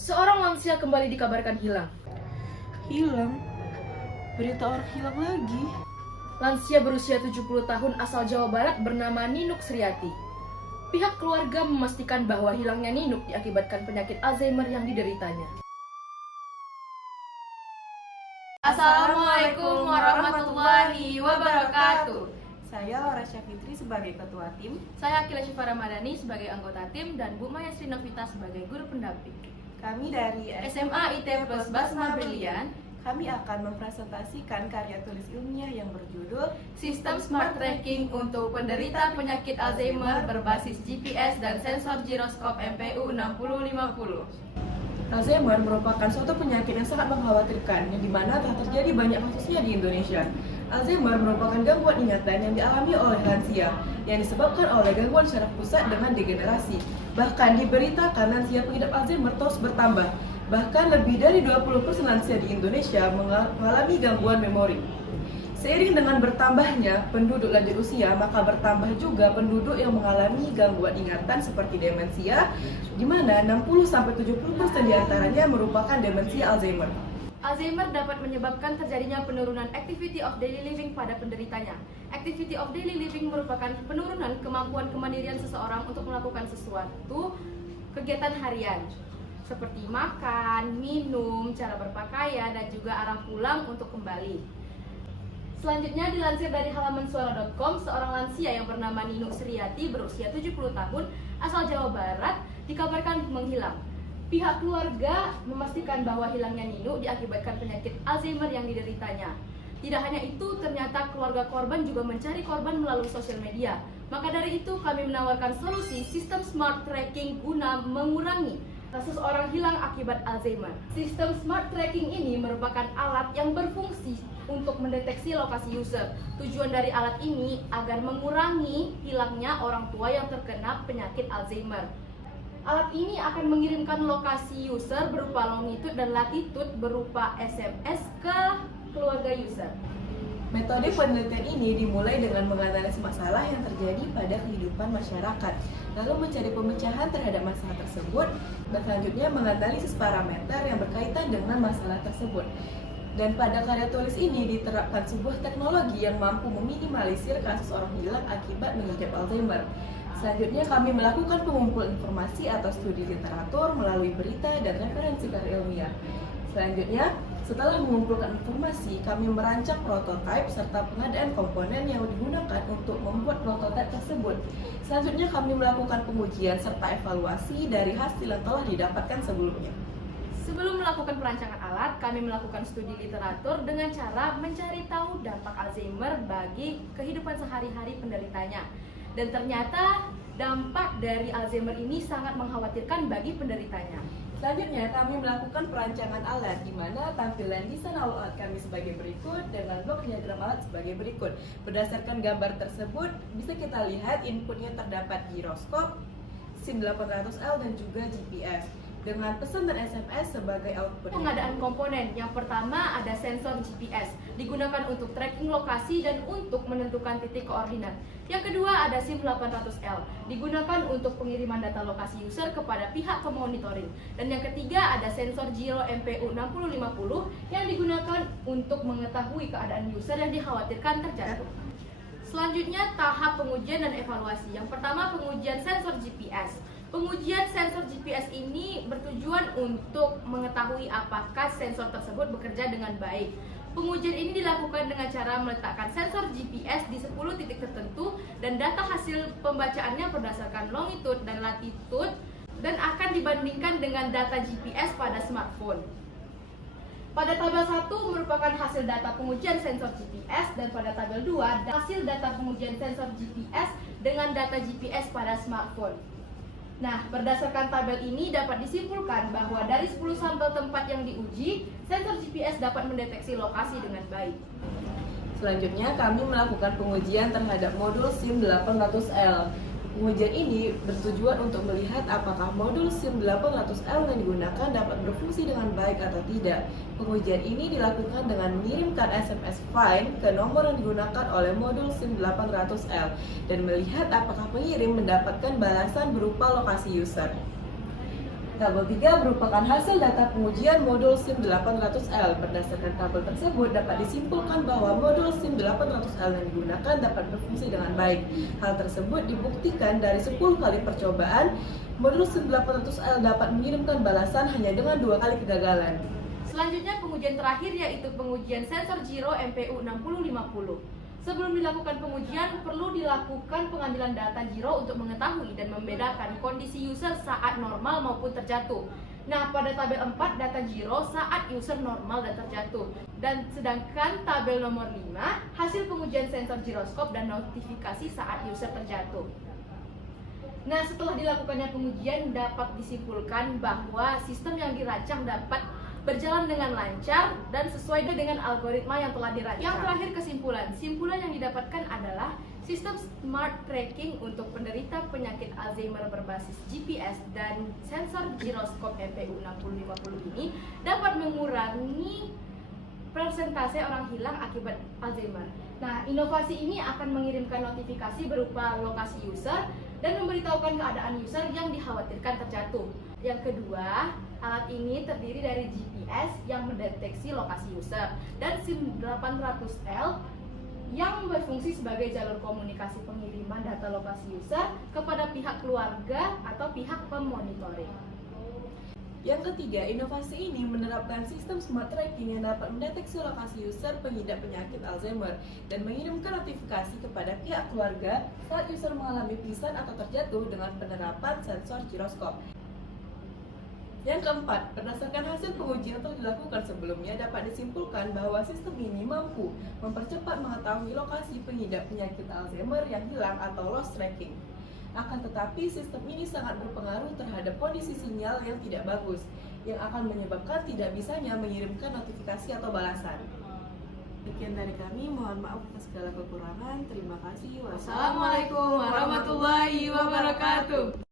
Seorang lansia kembali dikabarkan hilang. Hilang? Berita orang hilang lagi? Lansia berusia 70 tahun asal Jawa Barat bernama Ninuk Sriati. Pihak keluarga memastikan bahwa hilangnya Ninuk diakibatkan penyakit Alzheimer yang dideritanya. Assalamualaikum warahmatullahi wabarakatuh. Saya Laura Syafitri sebagai ketua tim. Saya Akila Syifa Ramadhani sebagai anggota tim dan Bu Maya Sri Novita sebagai guru pendamping. Kami dari SMA IT Plus Basma Brilian. Kami akan mempresentasikan karya tulis ilmiah yang berjudul Sistem Smart Tracking untuk penderita penyakit Alzheimer berbasis GPS dan sensor giroskop MPU 6050. Alzheimer merupakan suatu penyakit yang sangat mengkhawatirkan, yang dimana telah terjadi banyak kasusnya di Indonesia. Alzheimer merupakan gangguan ingatan yang dialami oleh lansia, yang disebabkan oleh gangguan syaraf pusat dengan degenerasi. Bahkan diberitakan lansia pengidap Alzheimer terus bertambah. Bahkan lebih dari 20% lansia di Indonesia mengalami gangguan memori. Seiring dengan bertambahnya penduduk lanjut usia, maka bertambah juga penduduk yang mengalami gangguan ingatan seperti demensia, di mana 60-70% diantaranya merupakan demensia Alzheimer. Alzheimer dapat menyebabkan terjadinya penurunan activity of daily living pada penderitanya. Activity of daily living merupakan penurunan kemampuan kemandirian seseorang untuk melakukan sesuatu kegiatan harian, seperti makan, minum, cara berpakaian, dan juga arah pulang untuk kembali. Selanjutnya dilansir dari halaman suara.com, seorang lansia yang bernama Ninuk Sriati berusia 70 tahun asal Jawa Barat dikabarkan menghilang. Pihak keluarga memastikan bahwa hilangnya Ninuk diakibatkan penyakit Alzheimer yang dideritanya. Tidak hanya itu, ternyata keluarga korban juga mencari korban melalui sosial media. Maka dari itu kami menawarkan solusi sistem smart tracking guna mengurangi kasus orang hilang akibat Alzheimer. Sistem smart tracking ini merupakan alat yang berfungsi untuk mendeteksi lokasi user. Tujuan dari alat ini agar mengurangi hilangnya orang tua yang terkena penyakit Alzheimer. Alat ini akan mengirimkan lokasi user berupa longitude dan latitude berupa SMS ke keluarga user. Metode penelitian ini dimulai dengan menganalisis masalah yang terjadi pada kehidupan masyarakat, lalu mencari pemecahan terhadap masalah tersebut, dan selanjutnya menganalisis parameter yang berkaitan dengan masalah tersebut. Dan pada karya tulis ini diterapkan sebuah teknologi yang mampu meminimalisir kasus orang hilang akibat mengidap Alzheimer. Selanjutnya kami melakukan pengumpulan informasi atau studi literatur melalui berita dan referensi karya ilmiah. Selanjutnya, setelah mengumpulkan informasi, kami merancang prototipe serta pengadaan komponen yang digunakan untuk membuat prototipe tersebut. Selanjutnya kami melakukan pengujian serta evaluasi dari hasil yang telah didapatkan sebelumnya. Sebelum melakukan perancangan alat, kami melakukan studi literatur dengan cara mencari tahu dampak Alzheimer bagi kehidupan sehari-hari penderitanya. Dan ternyata dampak dari Alzheimer ini sangat mengkhawatirkan bagi penderitanya. Selanjutnya kami melakukan perancangan alat, di mana tampilan desain awal alat kami sebagai berikut dengan blok diagram alat sebagai berikut. Berdasarkan gambar tersebut, bisa kita lihat inputnya terdapat giroskop, SIM 800L dan juga GPS. Dengan pesan dan SMS sebagai output. Pengadaan komponen, yang pertama ada sensor GPS, digunakan untuk tracking lokasi dan untuk menentukan titik koordinat. Yang kedua ada SIM 800L, digunakan untuk pengiriman data lokasi user kepada pihak pemonitoring. Dan yang ketiga ada sensor giro MPU 6050 yang digunakan untuk mengetahui keadaan user yang dikhawatirkan terjatuh. Selanjutnya tahap pengujian dan evaluasi. Yang pertama pengujian sensor GPS. Pengujian sensor GPS ini bertujuan untuk mengetahui apakah sensor tersebut bekerja dengan baik. Pengujian ini dilakukan dengan cara meletakkan sensor GPS di 10 titik tertentu dan data hasil pembacaannya berdasarkan longitude dan latitude dan akan dibandingkan dengan data GPS pada smartphone. Pada tabel 1 merupakan hasil data pengujian sensor GPS dan pada tabel 2 hasil data pengujian sensor GPS dengan data GPS pada smartphone. Nah, berdasarkan tabel ini dapat disimpulkan bahwa dari 10 sampel tempat yang diuji, sensor GPS dapat mendeteksi lokasi dengan baik. Selanjutnya kami melakukan pengujian terhadap modul SIM 800L. Pengujian ini bertujuan untuk melihat apakah modul SIM 800L yang digunakan dapat berfungsi dengan baik atau tidak. Pengujian ini dilakukan dengan mengirimkan SMS find ke nomor yang digunakan oleh modul SIM 800L dan melihat apakah pengirim mendapatkan balasan berupa lokasi user. Tabel 3 merupakan hasil data pengujian modul SIM 800L. Berdasarkan tabel tersebut dapat disimpulkan bahwa modul SIM 800L yang digunakan dapat berfungsi dengan baik. Hal tersebut dibuktikan dari 10 kali percobaan, modul SIM 800L dapat mengirimkan balasan hanya dengan 2 kali kegagalan. Selanjutnya pengujian terakhir yaitu pengujian sensor Giro MPU 6050. Sebelum dilakukan pengujian, perlu dilakukan pengambilan data Giro untuk mengetahui dan membedakan kondisi user saat normal maupun terjatuh. Nah, pada tabel 4 data Giro saat user normal dan terjatuh. Dan sedangkan tabel nomor 5 hasil pengujian sensor giroskop dan notifikasi saat user terjatuh. Nah, setelah dilakukannya pengujian dapat disimpulkan bahwa sistem yang dirancang dapat berjalan dengan lancar dan sesuai dengan algoritma yang telah dirancang. Yang terakhir kesimpulan yang didapatkan adalah sistem smart tracking untuk penderita penyakit Alzheimer berbasis GPS dan sensor giroskop MPU 6050 ini dapat mengurangi persentase orang hilang akibat Alzheimer. Nah, inovasi ini akan mengirimkan notifikasi berupa lokasi user dan memberitahukan keadaan user yang dikhawatirkan terjatuh. Yang kedua, alat ini terdiri dari GPS yang mendeteksi lokasi user dan SIM 800L yang berfungsi sebagai jalur komunikasi pengiriman data lokasi user kepada pihak keluarga atau pihak pemonitoring. Yang ketiga, inovasi ini menerapkan sistem smart tracking yang dapat mendeteksi lokasi user pengidap penyakit Alzheimer dan mengirimkan notifikasi kepada pihak keluarga saat user mengalami pingsan atau terjatuh dengan penerapan sensor giroskop. Yang keempat, berdasarkan hasil pengujian yang telah dilakukan sebelumnya dapat disimpulkan bahwa sistem ini mampu mempercepat mengetahui lokasi pengidap penyakit Alzheimer yang hilang atau lost tracking. Akan tetapi sistem ini sangat berpengaruh terhadap kondisi sinyal yang tidak bagus, yang akan menyebabkan tidak bisanya mengirimkan notifikasi atau balasan. Sekian dari kami, mohon maaf atas segala kekurangan. Terima kasih. Wassalamualaikum warahmatullahi wabarakatuh.